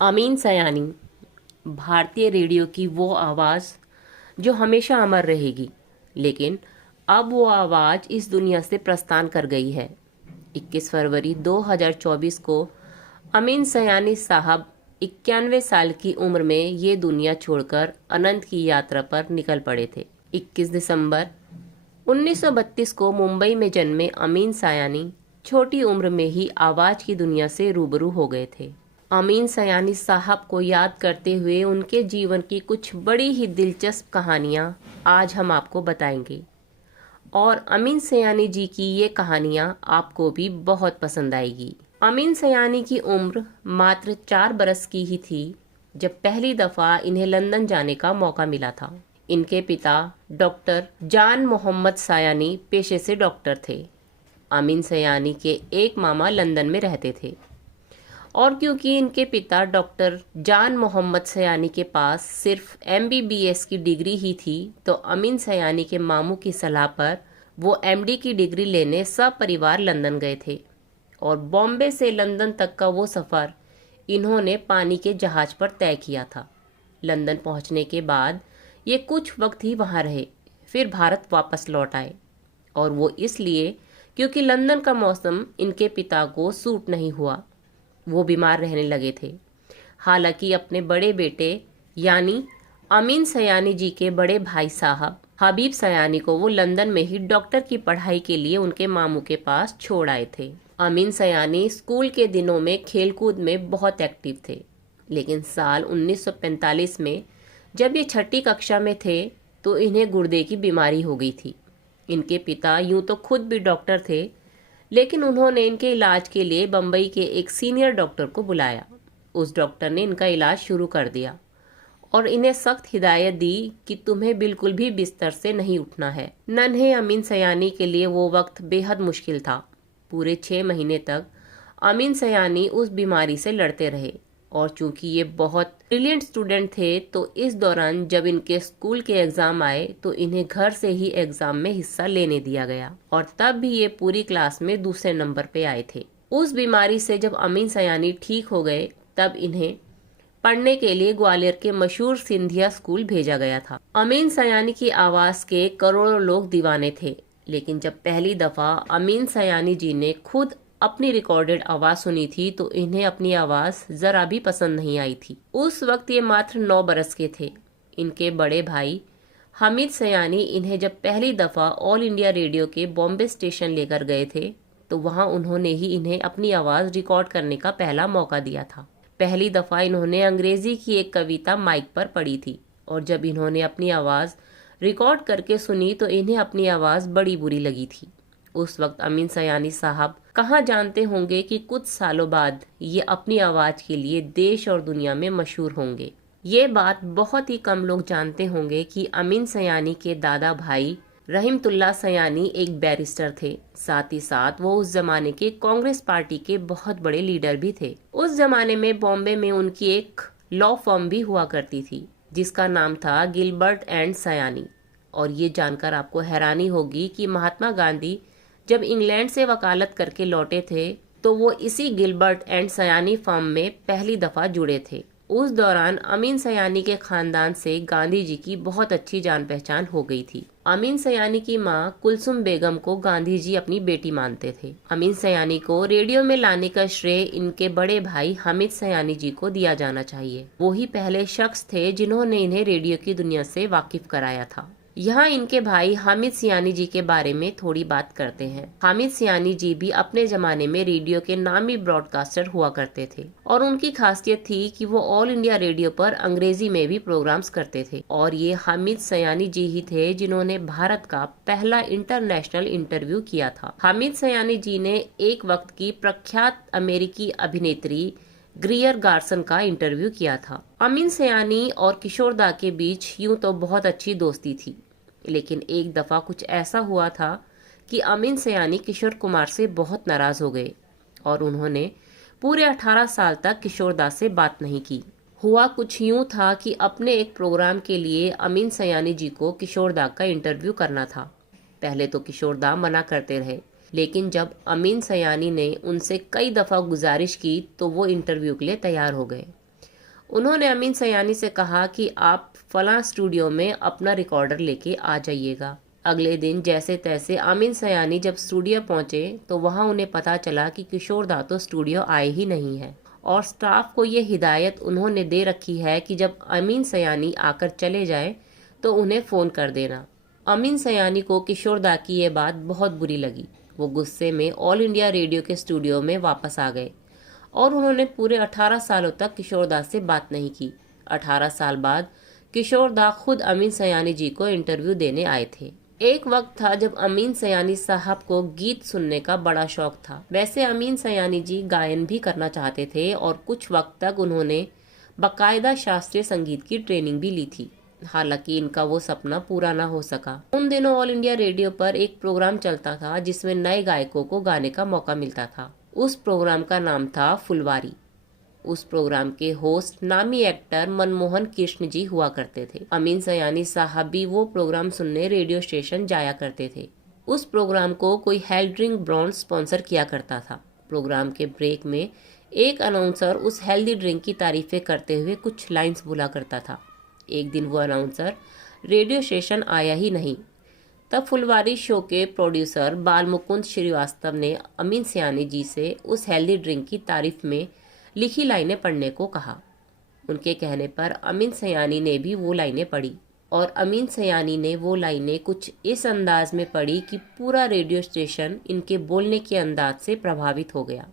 अमीन सयानी, भारतीय रेडियो की वो आवाज़ जो हमेशा अमर रहेगी। लेकिन अब वो आवाज़ इस दुनिया से प्रस्थान कर गई है। 21 फरवरी 2024 को अमीन सयानी साहब 91 साल की उम्र में ये दुनिया छोड़कर अनंत की यात्रा पर निकल पड़े थे। 21 दिसंबर 1932 को मुंबई में जन्मे अमीन सयानी छोटी उम्र में ही आवाज़ की दुनिया से रूबरू हो गए थे। अमीन सयानी साहब को याद करते हुए उनके जीवन की कुछ बड़ी ही दिलचस्प कहानियाँ आज हम आपको बताएंगे और अमीन सयानी जी की ये कहानियाँ आपको भी बहुत पसंद आएगी। अमीन सयानी की उम्र मात्र 4 बरस की ही थी जब पहली दफ़ा इन्हें लंदन जाने का मौका मिला था। इनके पिता डॉक्टर जान मोहम्मद सयानी पेशे से डॉक्टर थे। अमीन सयानी के एक मामा लंदन में रहते थे और क्योंकि इनके पिता डॉक्टर जान मोहम्मद सयानी के पास सिर्फ MBBS की डिग्री ही थी, तो अमीन सयानी के मामू की सलाह पर वो MD की डिग्री लेने सपरिवार लंदन गए थे और बॉम्बे से लंदन तक का वो सफ़र इन्होंने पानी के जहाज पर तय किया था। लंदन पहुंचने के बाद ये कुछ वक्त ही वहां रहे, फिर भारत वापस लौट आए और वो इसलिए क्योंकि लंदन का मौसम इनके पिता को सूट नहीं हुआ। वो बीमार रहने लगे थे। हालांकि अपने बड़े बेटे यानी अमीन सयानी जी के बड़े भाई साहब हबीब सयानी को वो लंदन में ही डॉक्टर की पढ़ाई के लिए उनके मामू के पास छोड़ आए थे। अमीन सयानी स्कूल के दिनों में खेलकूद में बहुत एक्टिव थे, लेकिन साल 1945 में जब ये छठी कक्षा में थे तो इन्हें गुर्दे की बीमारी हो गई थी। इनके पिता यूं तो खुद भी डॉक्टर थे, लेकिन उन्होंने इनके इलाज के लिए बम्बई के एक सीनियर डॉक्टर को बुलाया। उस डॉक्टर ने इनका इलाज शुरू कर दिया और इन्हें सख्त हिदायत दी कि तुम्हें बिल्कुल भी बिस्तर से नहीं उठना है। नन्हे अमीन सयानी के लिए वो वक्त बेहद मुश्किल था। पूरे 6 महीने तक अमीन सयानी उस बीमारी से लड़ते रहे और चूंकि ये बहुत ब्रिलियंट स्टूडेंट थे, तो इस दौरान जब इनके स्कूल के एग्जाम आए तो इन्हें घर से ही एग्जाम में हिस्सा लेने दिया गया और तब भी ये पूरी क्लास में दूसरे नंबर पे आए थे। उस बीमारी से जब अमीन सयानी ठीक हो गए तब इन्हें पढ़ने के लिए ग्वालियर के मशहूर सिंधिया स्कूल भेजा गया था। अमीन सयानी की आवाज के करोड़ों लोग दीवाने थे, लेकिन जब पहली दफा अमीन सयानी जी ने खुद अपनी रिकॉर्डेड आवाज सुनी थी तो इन्हें अपनी आवाज जरा भी पसंद नहीं आई थी। उस वक्त ये मात्र 9 बरस के थे। इनके बड़े भाई हामिद सयानी इन्हें जब पहली दफा ऑल इंडिया रेडियो के बॉम्बे स्टेशन लेकर गए थे तो वहां उन्होंने ही इन्हें अपनी आवाज रिकॉर्ड करने का पहला मौका दिया था। पहली दफा इन्होंने अंग्रेजी की एक कविता माइक पर पढ़ी थी और जब इन्होंने अपनी आवाज रिकॉर्ड करके सुनी तो इन्हें अपनी आवाज बड़ी बुरी लगी थी। उस वक्त अमीन सयानी साहब कहाँ जानते होंगे कि कुछ सालों बाद ये अपनी आवाज के लिए देश और दुनिया में मशहूर होंगे। ये बात बहुत ही कम लोग जानते होंगे कि अमीन सयानी के दादा भाई रहीमतुल्लाह सयानी एक बैरिस्टर थे। साथ ही साथ वो उस जमाने के कांग्रेस पार्टी के बहुत बड़े लीडर भी थे। उस जमाने में बॉम्बे में उनकी एक लॉ फर्म भी हुआ करती थी जिसका नाम था गिलबर्ट एंड सयानी। और ये जानकर आपको हैरानी होगी कि महात्मा गांधी जब इंग्लैंड से वकालत करके लौटे थे तो वो इसी गिलबर्ट एंड सयानी फर्म में पहली दफा जुड़े थे। उस दौरान अमीन सयानी के खानदान से गांधी जी की बहुत अच्छी जान पहचान हो गई थी। अमीन सयानी की मां कुलसुम बेगम को गांधी जी अपनी बेटी मानते थे। अमीन सयानी को रेडियो में लाने का श्रेय इनके बड़े भाई हामिद सयानी जी को दिया जाना चाहिए। वो ही पहले शख्स थे जिन्होंने इन्हें रेडियो की दुनिया से वाकिफ कराया था। यहाँ इनके भाई हामिद सियानी जी के बारे में थोड़ी बात करते हैं। हामिद सियानी जी भी अपने जमाने में रेडियो के नामी ब्रॉडकास्टर हुआ करते थे और उनकी खासियत थी कि वो ऑल इंडिया रेडियो पर अंग्रेजी में भी प्रोग्राम्स करते थे। और ये हामिद सयानी जी ही थे जिन्होंने भारत का पहला इंटरनेशनल इंटरव्यू किया था। हामिद सयानी जी ने एक वक्त की प्रख्यात अमेरिकी अभिनेत्री ग्रियर गार्सन का इंटरव्यू किया था। अमीन सयानी और किशोर दा के बीच यूं तो बहुत अच्छी दोस्ती थी, लेकिन एक दफा कुछ ऐसा हुआ था कि अमीन सयानी किशोर कुमार से बहुत नाराज हो गए और उन्होंने पूरे 18 साल तक किशोर दा से बात नहीं की। हुआ कुछ यूं था कि अपने एक प्रोग्राम के लिए अमीन सयानी जी को किशोर दा का इंटरव्यू करना था। पहले तो किशोर दा मना करते रहे, लेकिन जब अमीन सयानी ने उनसे कई दफा गुजारिश की तो वो इंटरव्यू के लिए तैयार हो गए। उन्होंने अमीन सयानी से कहा कि आप फलां स्टूडियो में अपना रिकॉर्डर लेके आ जाइएगा। अगले दिन जैसे तैसे अमीन सयानी जब स्टूडियो पहुंचे तो वहां उन्हें पता चला कि किशोर दा तो स्टूडियो आए ही नहीं है और स्टाफ को ये हिदायत उन्होंने दे रखी है कि जब अमीन सयानी आकर चले जाए तो उन्हें फ़ोन कर देना। अमीन सयानी को किशोर दा की ये बात बहुत बुरी लगी। वो गुस्से में ऑल इंडिया रेडियो के स्टूडियो में वापस आ गए और उन्होंने पूरे 18 सालों तक किशोर दा से बात नहीं की। 18 साल बाद किशोर दा खुद अमीन सयानी जी को इंटरव्यू देने आए थे। एक वक्त था जब अमीन सयानी साहब को गीत सुनने का बड़ा शौक था। वैसे अमीन सयानी जी गायन भी करना चाहते थे और कुछ वक्त तक उन्होंने बाकायदा शास्त्रीय संगीत की ट्रेनिंग भी ली थी। हालांकि इनका वो सपना पूरा ना हो सका। उन दिनों ऑल इंडिया रेडियो पर एक प्रोग्राम चलता था जिसमें नए गायकों को गाने का मौका मिलता था। उस प्रोग्राम का नाम था फुलवारी। उस प्रोग्राम के होस्ट नामी एक्टर मनमोहन कृष्ण जी हुआ करते थे। अमीन सयानी साहब भी वो प्रोग्राम सुनने रेडियो स्टेशन जाया करते थे। उस प्रोग्राम को कोई हेल्थ ड्रिंक ब्रांड स्पॉन्सर किया करता था। प्रोग्राम के ब्रेक में एक अनाउंसर उस हेल्दी ड्रिंक की तारीफें करते हुए कुछ लाइंस बोला करता था। एक दिन वो अनाउंसर रेडियो स्टेशन आया ही नहीं। तब फुलवारी शो के प्रोड्यूसर बाल मुकुंद श्रीवास्तव ने अमीन सयानी जी से उस हेल्दी ड्रिंक की तारीफ में लिखी लाइनें पढ़ने को कहा। उनके कहने पर अमीन सयानी ने भी वो लाइनें पढ़ी और अमीन सयानी ने वो लाइनें कुछ इस अंदाज में पढ़ी कि पूरा रेडियो स्टेशन इनके बोलने के अंदाज से प्रभावित हो गया।